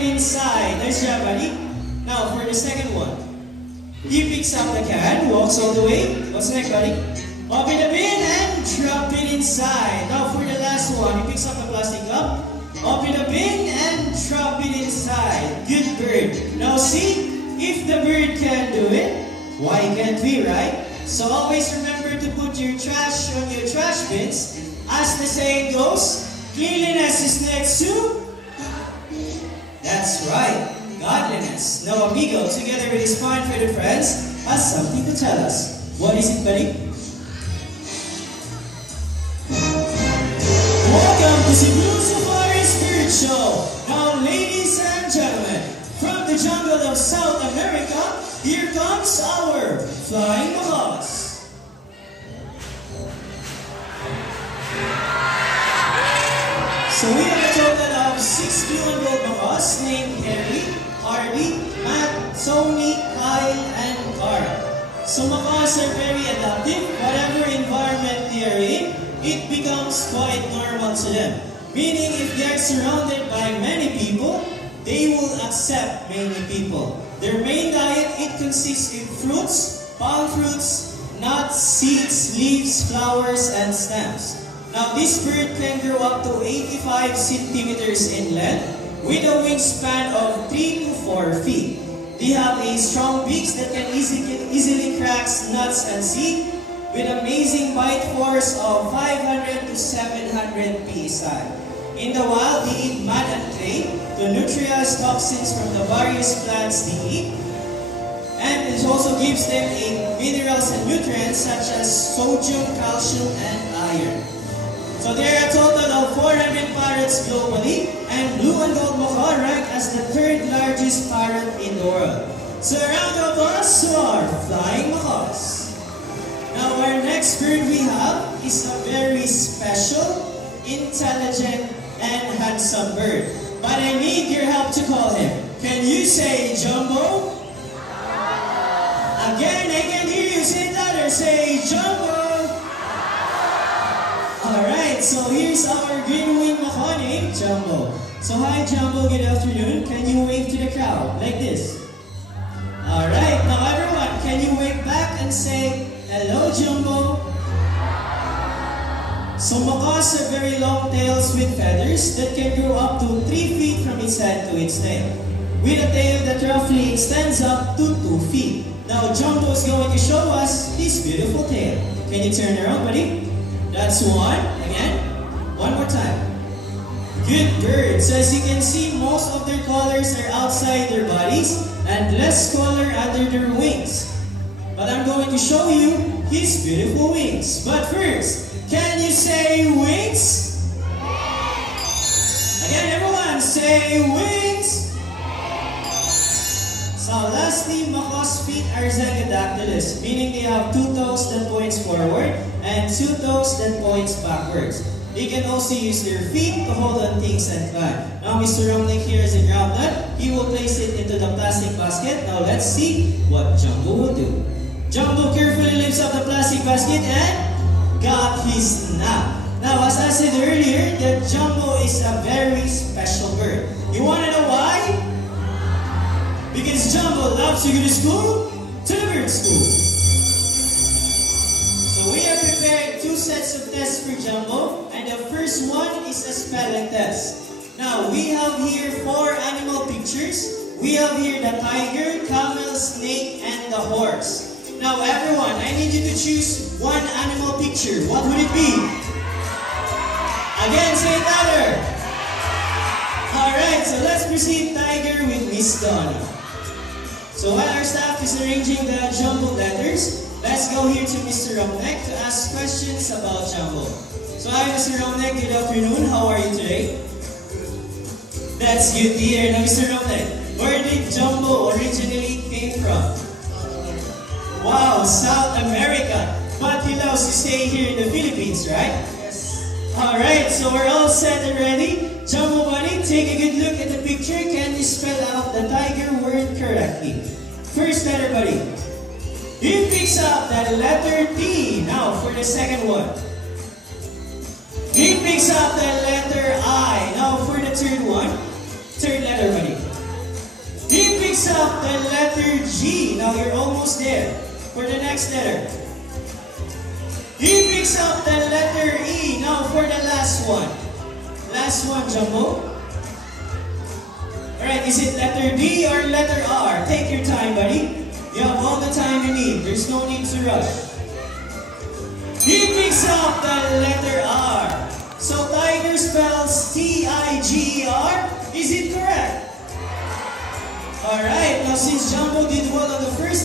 it inside. Nice job, buddy. Now for the second one. He picks up the can, walks all the way. What's next, buddy? Open the bin and drop it inside. Now for the last one, he picks up the plastic cup. Open the bin and drop it inside. Good bird. Now see, if the bird can do it, why can't we, right? So always remember to put your trash on your trash bins. As the saying goes, cleanliness is next to... That's right, godliness. Now amigo, together with his fine-footed friends, has something to tell us. What is it, buddy? Welcome to Cebu Safari Spirit Show. Now, ladies and gentlemen, from the jungle of South America, here comes our Flying Macaws. So we have a total of 6 blue and gold macaws named Harry, Harvey, Matt, Tony, Kyle, and Cara. So macaws are very adaptive. Whatever environment they are in, it becomes quite normal to them. Meaning if they are surrounded by many people, they will accept many people. Their main diet, it consists of fruits, palm fruits, nuts, seeds, leaves, flowers, and stems. Now this bird can grow up to 85 centimeters in length with a wingspan of 3 to 4 feet. They have a strong beaks that can easily crack nuts and seeds with amazing bite force of 500 to 700 psi. In the wild, they eat mud and clay to neutralize toxins from the various plants they eat. And it also gives them minerals and nutrients such as sodium, calcium, and iron. So there are a total of 400 parrots globally, and blue and gold macaw rank as the 3rd largest parrot in the world. So a round of applause to our flying macaws. Now our next bird we have is a very special, intelligent, and handsome bird. But I need your help to call him. Can you say Jumbo? Again, I can hear you say that or say Jumbo. Alright, so here's our green-winged macaw named Jumbo. So hi Jumbo, good afternoon. Can you wave to the crowd like this? Alright, now everyone, can you wave back and say hello Jumbo? So macaws have very long tails with feathers that can grow up to 3 feet from its head to its tail, with a tail that roughly extends up to 2 feet. Now Jumbo is going to show us his beautiful tail. Can you turn around, buddy? That's one. Again. One more time. Good bird. So as you can see, most of their colors are outside their bodies and less color under their wings. But I'm going to show you his beautiful wings. But first, can you say wings? Again, everyone, say wings. So lastly, macaws' feet are zygodactylous, meaning they have 2 toes that points forward and 2 toes that points backwards. They can also use their feet to hold on things and climb. Now Mr. Romnick here is a groundnut. He will place it into the plastic basket. Now let's see what Jumbo will do. Jumbo carefully lifts up the plastic basket and got his nap. Now, as I said earlier, that Jumbo is a very special bird. You want to know why? Because Jumbo loves to go to school, to the bird school. So we have prepared 2 sets of tests for Jumbo, and the first one is a spelling test. Now, we have here 4 animal pictures. We have here the tiger, camel, snake, and the horse. Now everyone, I need you to choose one animal picture. What would it be? Again, say it louder. Alright, so let's proceed tiger with Miss Donna. So while our staff is arranging the Jumbo letters, let's go here to Mr. Romnick to ask questions about Jumbo. So hi Mr. Romnick, good afternoon. How are you today? That's good to hear. Now Mr. Romnick, where did Jumbo originally came from? Wow, South America. But he loves to stay here in the Philippines, right? Yes. Alright, so we're all set and ready. Jumbo buddy, take a good look at the picture. Can you spell out the tiger word correctly? First letter, buddy. He picks up the letter T. Now for the second one. He picks up the letter I. Now for the third one. Third letter, buddy. up the letter G. Now you're almost there. For the next letter. He picks up the letter E. Now for the last one. Last one, Jumbo. Alright, is it letter D or letter R? Take your time, buddy. You have all the time you need. There's no need to rush. He picks up the letter R. So Tiger spells T-I-G-E-R. Is it correct? Alright, now since Jumbo did